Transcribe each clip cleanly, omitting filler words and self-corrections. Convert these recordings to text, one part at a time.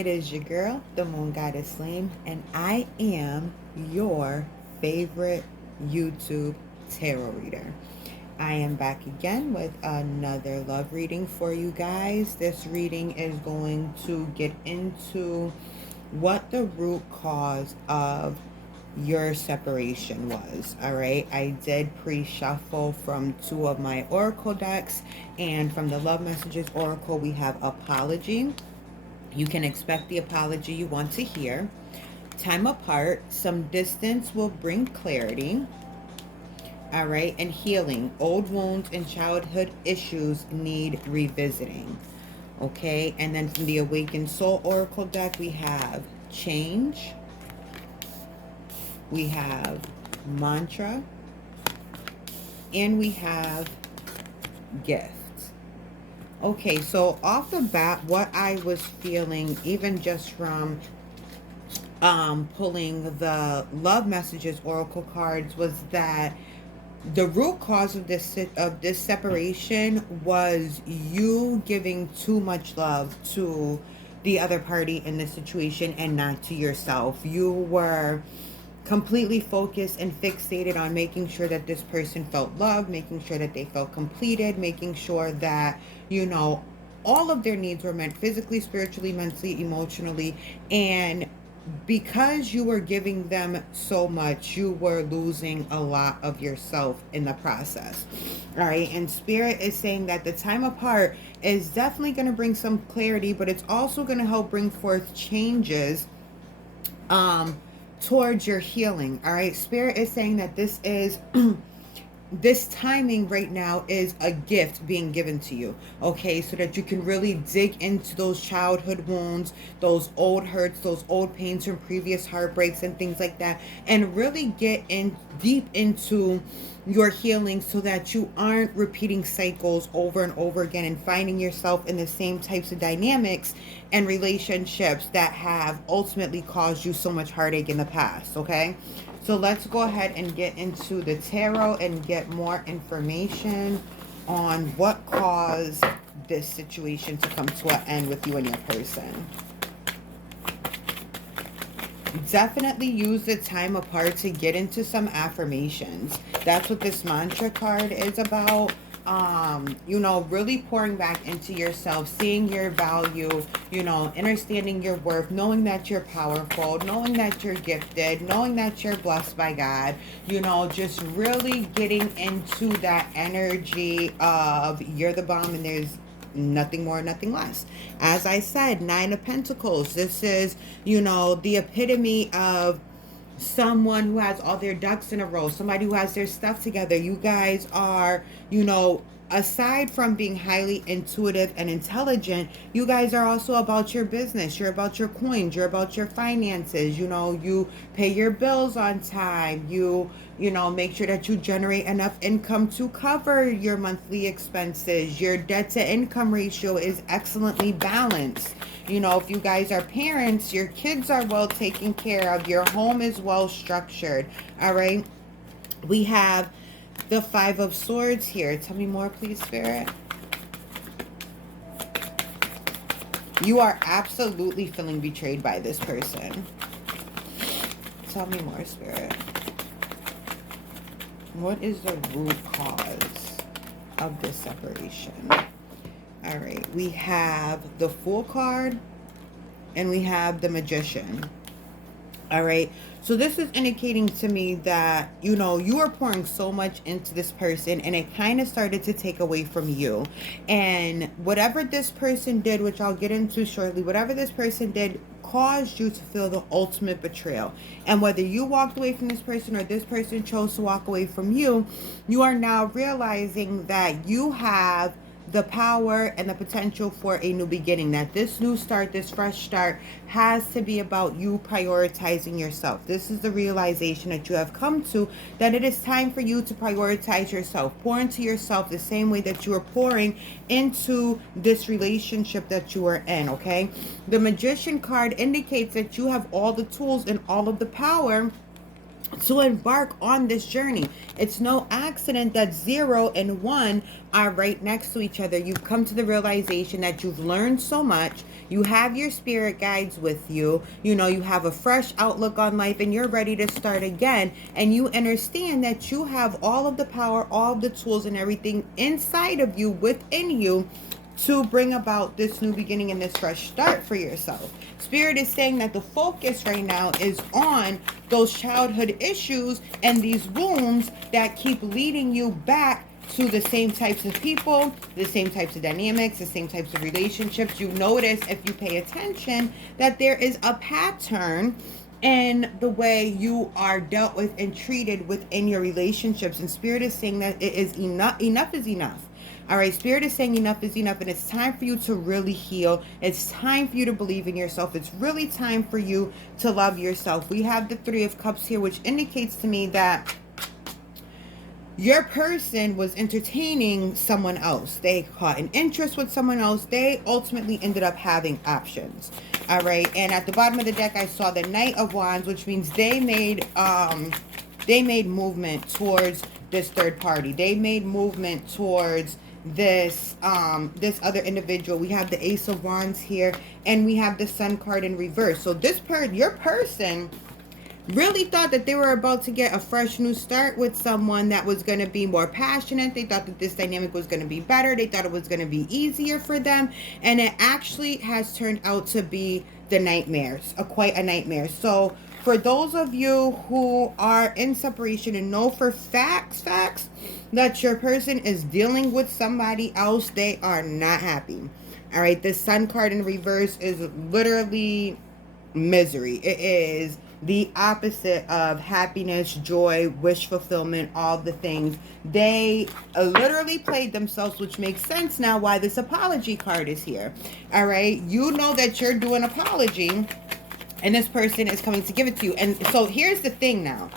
It is your girl, the Moon Goddess Slim, and I am your favorite YouTube tarot reader. I am back again with another love reading for you guys. This reading is going to get into what the root cause of your separation was. All right, I did pre-shuffle from two of my oracle decks, and from the love messages oracle we have apology. You can expect the apology you want to hear. Time apart, some distance will bring clarity. All right, and healing. Old wounds and childhood issues need revisiting. Okay, and then from the Awakened Soul Oracle deck, we have change. We have mantra. And we have gift. Okay, so off the bat, what I was feeling, even just from pulling the love messages oracle cards, was that the root cause of this separation was you giving too much love to the other party in this situation and not to yourself. You were completely focused and fixated on making sure that this person felt loved, making sure that they felt completed, making sure that, you know, all of their needs were met physically, spiritually, mentally, emotionally. And because you were giving them so much, you were losing a lot of yourself in the process. All right, and Spirit is saying that the time apart is definitely going to bring some clarity, but it's also going to help bring forth changes towards your healing. All right, Spirit is saying that this is this timing right now is a gift being given to you, okay, so that you can really dig into those childhood wounds, those old hurts, those old pains from previous heartbreaks and things like that, and really get in deep into your healing so that you aren't repeating cycles over and over again and finding yourself in the same types of dynamics and relationships that have ultimately caused you so much heartache in the past. Okay, so let's go ahead and get into the tarot and get more information on what caused this situation to come to an end with you and your person. Definitely use the time apart to get into some affirmations. That's what this mantra card is about. You know, really pouring back into yourself, seeing your value, you know, understanding your worth, knowing that you're powerful, knowing that you're gifted, knowing that you're blessed by God, you know, just really getting into that energy of you're the bomb and there's nothing more, nothing less. As I said, Nine of Pentacles. This is, you know, the epitome of someone who has all their ducks in a row, somebody who has their stuff together. You guys are, you know, aside from being highly intuitive and intelligent, you guys are also about your business. You're about your coins. You're about your finances. You know, you pay your bills on time. You know, make sure that you generate enough income to cover your monthly expenses. Your debt to income ratio is excellently balanced. You know, if you guys are parents, your kids are well taken care of. Your home is well structured. All right. We have the Five of Swords here. Tell me more, please, Spirit. You are absolutely feeling betrayed by this person. Tell me more, Spirit. What is the root cause of this separation? All right. We have the Fool card and we have the Magician. All right. So this is indicating to me that, you know, you are pouring so much into this person and it kind of started to take away from you. And whatever this person did, which I'll get into shortly, whatever this person did caused you to feel the ultimate betrayal. And whether you walked away from this person or this person chose to walk away from you, you are now realizing that you have the power and the potential for a new beginning, that this new start, this fresh start has to be about you prioritizing yourself. This is the realization that you have come to, that it is time for you to prioritize yourself, pour into yourself the same way that you are pouring into this relationship that you are in. Okay, the Magician card indicates that you have all the tools and all of the power to embark on this journey. It's no accident that 0 and 1 are right next to each other. You've come to the realization that you've learned so much. You have your spirit guides with you. You know, you have a fresh outlook on life and you're ready to start again. And you understand that you have all of the power, all of the tools and everything inside of you, within you, to bring about this new beginning and this fresh start for yourself. Spirit is saying that the focus right now is on those childhood issues and these wounds that keep leading you back to the same types of people, the same types of dynamics, the same types of relationships. You notice, if you pay attention, that there is a pattern in the way you are dealt with and treated within your relationships. And Spirit is saying that it is enough. Enough is enough. All right, Spirit is saying enough is enough, and it's time for you to really heal. It's time for you to believe in yourself. It's really time for you to love yourself. We have the 3 of Cups here, which indicates to me that your person was entertaining someone else. They caught an interest with someone else. They ultimately ended up having options. All right, and at the bottom of the deck, I saw the Knight of Wands, which means they made movement towards this third party. They made movement towards this other individual. We have the Ace of Wands here, and we have the Sun card in reverse. So your person really thought that they were about to get a fresh new start with someone that was going to be more passionate. They thought that this dynamic was going to be better. They thought it was going to be easier for them, and it actually has turned out to be the nightmares, quite a nightmare. So for those of you who are in separation and know for facts that your person is dealing with somebody else, they are not happy. All right, the Sun card in reverse is literally misery. It is the opposite of happiness, joy, wish fulfillment, all the things. They literally played themselves, which makes sense now why this apology card is here. All right, you know that you're doing apology, and this person is coming to give it to you. And so here's the thing now.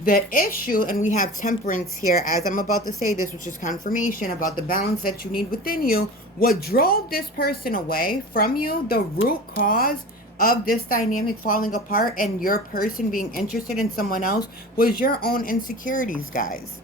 The issue, and we have Temperance here, as I'm about to say this, which is confirmation about the balance that you need within you. What drove this person away from you, the root cause of this dynamic falling apart and your person being interested in someone else, was your own insecurities, guys.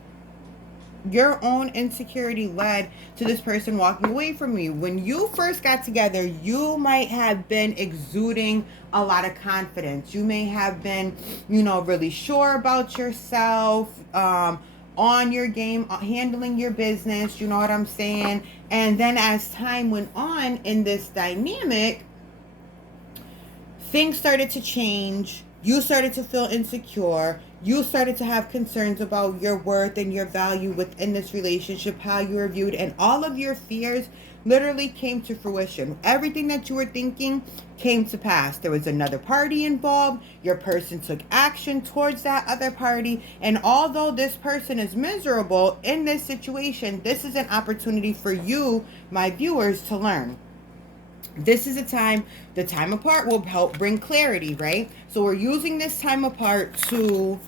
Your own insecurity led to this person walking away from you. When you first got together, you might have been exuding a lot of confidence. You may have been, really sure about yourself, on your game, handling your business, you know what I'm saying? And then as time went on in this dynamic, things started to change. You started to feel insecure. You started to have concerns about your worth and your value within this relationship, how you were viewed, and all of your fears literally came to fruition. Everything that you were thinking came to pass. There was another party involved. Your person took action towards that other party. And although this person is miserable in this situation, this is an opportunity for you, my viewers, to learn. This is a time, the time apart will help bring clarity, right? So we're using this time apart to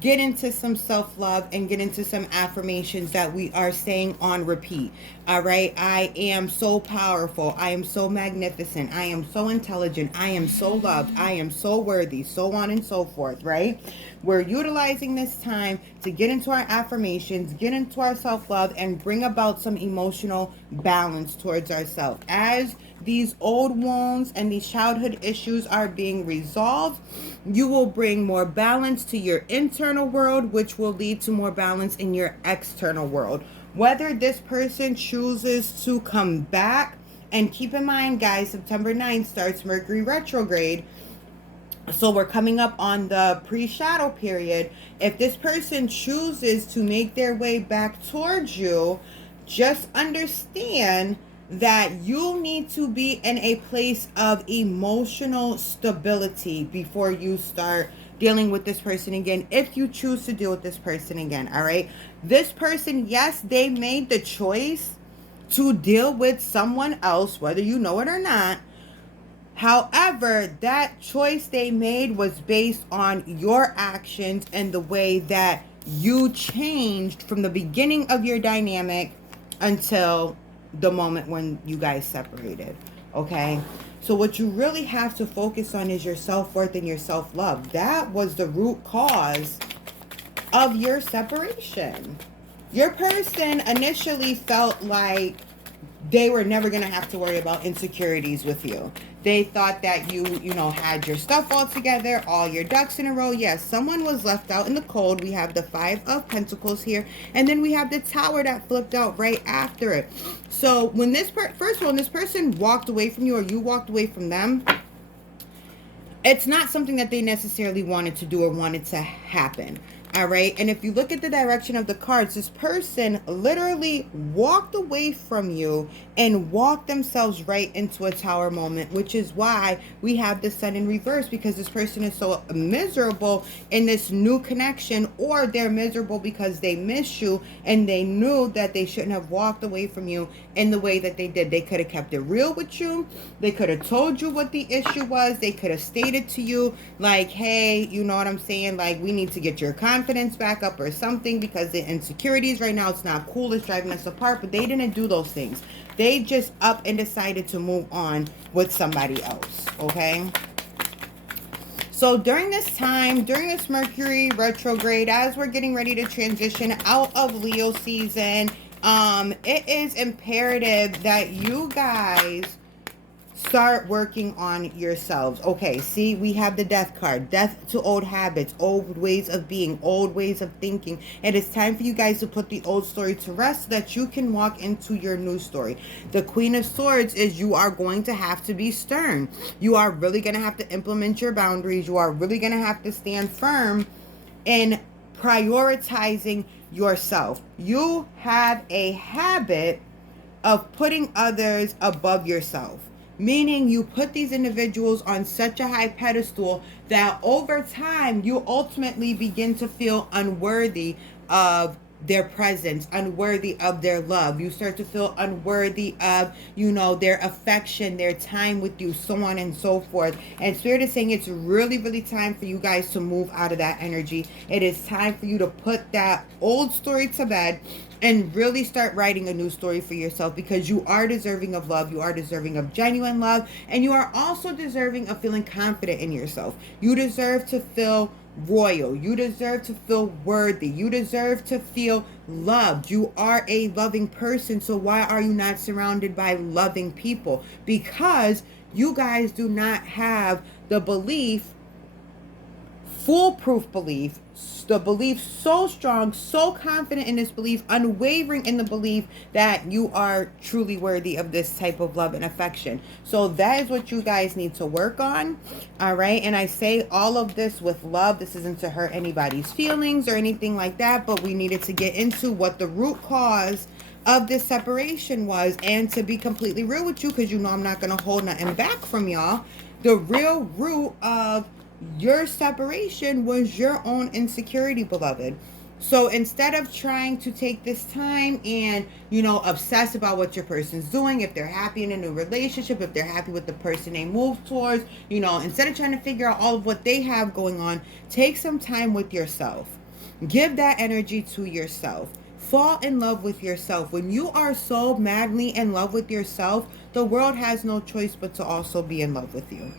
get into some self-love and get into some affirmations that we are saying on repeat. All right. I am so powerful. I am so magnificent. I am so intelligent. I am so loved. I am so worthy, so on and so forth, right? We're utilizing this time to get into our affirmations, get into our self-love, and bring about some emotional balance towards ourselves. As these old wounds and these childhood issues are being resolved, you will bring more balance to your internal world, which will lead to more balance in your external world. Whether this person chooses to come back, and keep in mind, guys, September 9th starts Mercury retrograde. So we're coming up on the pre-shadow period. If this person chooses to make their way back towards you, just understand that you need to be in a place of emotional stability before you start dealing with this person again, if you choose to deal with this person again. All right, this person, yes, they made the choice to deal with someone else, whether you know it or not. However, that choice they made was based on your actions and the way that you changed from the beginning of your dynamic until the moment when you guys separated. Okay, so what you really have to focus on is your self-worth and your self-love. That was the root cause of your separation. Your person initially felt like they were never going to have to worry about insecurities with you. They thought that you know, had your stuff all together, all your ducks in a row. Yes, someone was left out in the cold. We have the Five of Pentacles here, and then we have the Tower that flipped out right after it. So when this first of all, when this person walked away from you or you walked away from them, it's not something that they necessarily wanted to do or wanted to happen. All right. And if you look at the direction of the cards, this person literally walked away from you and walked themselves right into a tower moment, which is why we have the Sun in reverse, because this person is so miserable in this new connection, or they're miserable because they miss you and they knew that they shouldn't have walked away from you in the way that they did. They could have kept it real with you. They could have told you what the issue was. They could have stated to you like, hey, you know what I'm saying? Like, we need to get your confidence back up or something, because the insecurities right now, it's not cool, it's driving us apart. But they didn't do those things. They just up and decided to move on with somebody else. Okay, so during this time, during this Mercury retrograde, as we're getting ready to transition out of Leo season, it is imperative that you guys start working on yourselves. Okay, see, we have the Death card. Death to old habits, old ways of being, old ways of thinking. And it's time for you guys to put the old story to rest so that you can walk into your new story. The Queen of Swords is you are going to have to be stern. You are really going to have to implement your boundaries. You are really going to have to stand firm in prioritizing yourself. You have a habit of putting others above yourself. Meaning you put these individuals on such a high pedestal that over time you ultimately begin to feel unworthy of their presence, unworthy of their love. You start to feel unworthy of, you know, their affection, their time with you, so on and so forth. And Spirit is saying it's really, really time for you guys to move out of that energy. It is time for you to put that old story to bed and really start writing a new story for yourself, because you are deserving of love. You are deserving of genuine love. And you are also deserving of feeling confident in yourself. You deserve to feel royal. You deserve to feel worthy. You deserve to feel loved. You are a loving person. So why are you not surrounded by loving people? Because you guys do not have the belief, foolproof belief, the belief so strong, so confident in this belief, unwavering in the belief that you are truly worthy of this type of love and affection. So that is what you guys need to work on. All right. And I say all of this with love. This isn't to hurt anybody's feelings or anything like that, but we needed to get into what the root cause of this separation was. And to be completely real with you, because you know I'm not going to hold nothing back from y'all, the real root of your separation was your own insecurity, beloved. So instead of trying to take this time and, you know, obsess about what your person's doing, if they're happy in a new relationship, if they're happy with the person they move towards, you know, instead of trying to figure out all of what they have going on, take some time with yourself. Give that energy to yourself. Fall in love with yourself. When you are so madly in love with yourself, the world has no choice but to also be in love with you.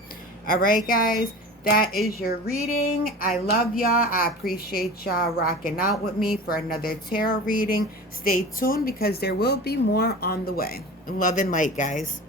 All right, guys. That is your reading. I love y'all. I appreciate y'all rocking out with me for another tarot reading. Stay tuned because there will be more on the way. Love and light, guys.